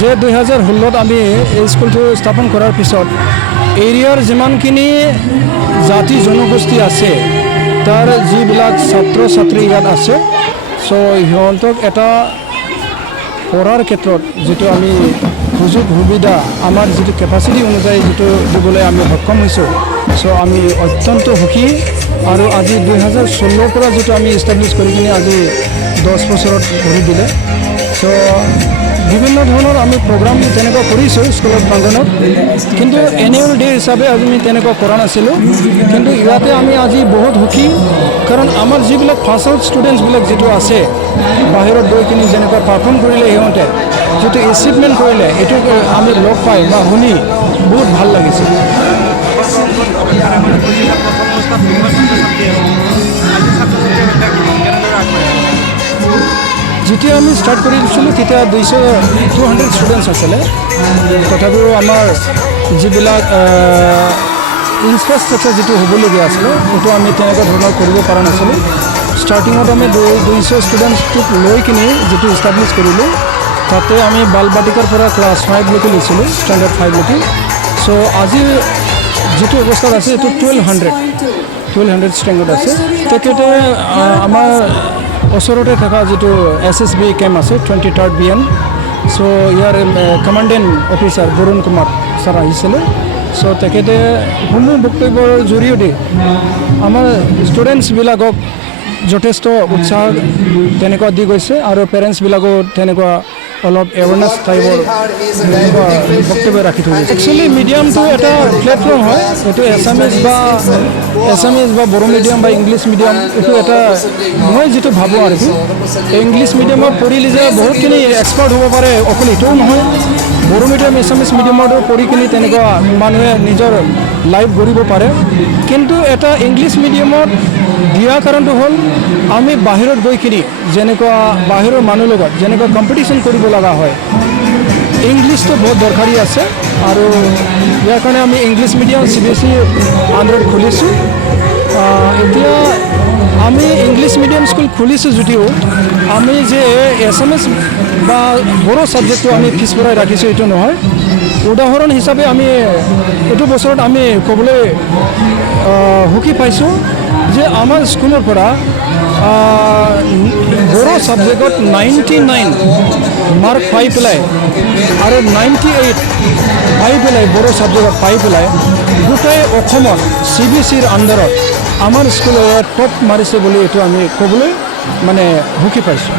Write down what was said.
যে 2016 আমি এই স্কুলটো স্থাপন কৰাৰ পিছত এৰিয়াৰ যিমানখিনি জাতি জনগোষ্ঠী আছে তাৰ যিবিলাক ছাত্ৰ ছাত্ৰী ইয়াত আছে সো সিহঁতক এটা পঢ়াৰ ক্ষেত্ৰত যেটো আমি সুযোগ সুবিধা আমাৰ যেটো কেপাসিটি অনুযায়ী যেটো দিবলৈ আমি সক্ষম হৈছো সো আমি অত্যন্ত সুখী আৰু আজি 2016 পৰা যেটো আমি এস্টাবলিশ কৰি কিনে আজি 10 বছৰত ভৰি দিলে সো বিভিন্ন ধৰণৰ আমি প্ৰগ্ৰাম তেনেকুৱা কৰিছো স্কুলৰ প্ৰাংগণত কিন্তু এনুৱেল ডে হিচাপে আমি তেনেকুৱা কৰা নাছিলো কিন্তু ইয়াতে আমি আজি বহুত সুখী কাৰণ আমাৰ যিবিলাক ফাৰ্ষ্ট আউট ষ্টুডেণ্টছ বিলাক যেটো আছে বাহিৰত গৈ কিনে যেনেকুৱা পাৰফৰ্ম কৰিলে সিহঁতে যেটো এচিভমেণ্ট কৰিলে এটো আমি লগ পাই বা শুনি বহুত ভাল লাগিছে যেতিয়া আমি স্টার্ট কৰিছিলো তেতিয়া 200 ষ্টুডেণ্টছ আছিল তথাপিও আমাৰ যিবিলাক ইনফ্ৰাষ্ট্ৰাকচাৰ যেটো হ'বলগীয়া আছিল সেইটো আমি তেনেকুৱা ধৰণৰ কৰিব পৰা নাছিলোঁ ষ্টাৰ্টিঙত আমি 200 ষ্টুডেণ্টছক লৈ কিনে যেটো এস্টাবলিশ কৰিলো তাতে আমি বালবাটিকাৰ পৰা ক্লাছ 5 লৈকে লৈছিলোঁ ষ্টেণ্ডাৰ্ড 5 লৈকে সো আজি যেটো অৱস্থাত আছে এইটো 1200 ষ্টেণ্ডাৰ্ড আছে তেখেতে আমাৰ ওচৰতে থকা যেটো SSB কেম্প আছে 23rd BN সো ইয়াৰ commandant officer Barun Kumar sir আহিছিল সো তেখেতে সমূহ বক্তব্যৰ জৰিয়তে আমাৰ ষ্টুডেণ্টছ বিলাকক যথেষ্ট উৎসাহ তেনেকুৱা দি গৈছে আৰু পেৰেণ্টছ বিলাকো তেনেকুৱা অলপ এৱাৰনেছ টাইপৰ বক্তব্য ৰাখি থৈ গৈছে একচুৱেলি মিডিয়ামটো এটা প্লেটফৰ্ম হয় এইটো এছামিজ বা বড়ো মিডিয়াম বা ইংলিছ মিডিয়াম এইটো এটা মই যেটো ভাবো আৰু ইংলিছ মিডিয়ামত পঢ়িলে যে বহুতখিনি এক্সপাৰ্ট হ'ব পাৰে অকল এইটোও নহয় বড়ো মিডিয়াম এছামিজ মিডিয়ামতো পঢ়ি কিনে তেনেকুৱা মানুহে নিজৰ লাইফ গঢ়িব পাৰে কিন্তু এটা ইংলিছ মিডিয়ামত দিয়া কাৰণটো হ'ল আমি বাহিৰত গৈ কিনে যেনেকুৱা বাহিৰৰ মানুহ লগত যেনেকুৱা কম্পিটিশ্যন কৰিব লগা হয় ইংলিছটো বহুত দৰকাৰী আছে আৰু ইয়াৰ কাৰণে আমি ইংলিছ মিডিয়াম CBSE আণ্ডাৰত খুলিছোঁ এতিয়া আমি ইংলিছ মিডিয়াম স্কুল খুলিছোঁ যদিও আমি যে এছামিজ বা বড়ো ছাবজেক্টটো আমি ফিজ ভৰাই ৰাখিছোঁ এইটো নহয় উদাহৰণ হিচাপে আমি এইটো বছৰত আমি ক'বলৈ সুখী পাইছোঁ যে আমাৰ স্কুলৰ পৰা বড়ো ছাবজেক্টত 99 মাৰ্ক পাই পেলাই আৰু 98 পাই পেলাই বড়ো ছাবজেক্টত পাই পেলাই গোটেই অসমত CBSEৰ আণ্ডাৰত আমাৰ স্কুলে টপ মাৰিছে বুলি এইটো আমি ক'বলৈ মানে সুখী পাইছোঁ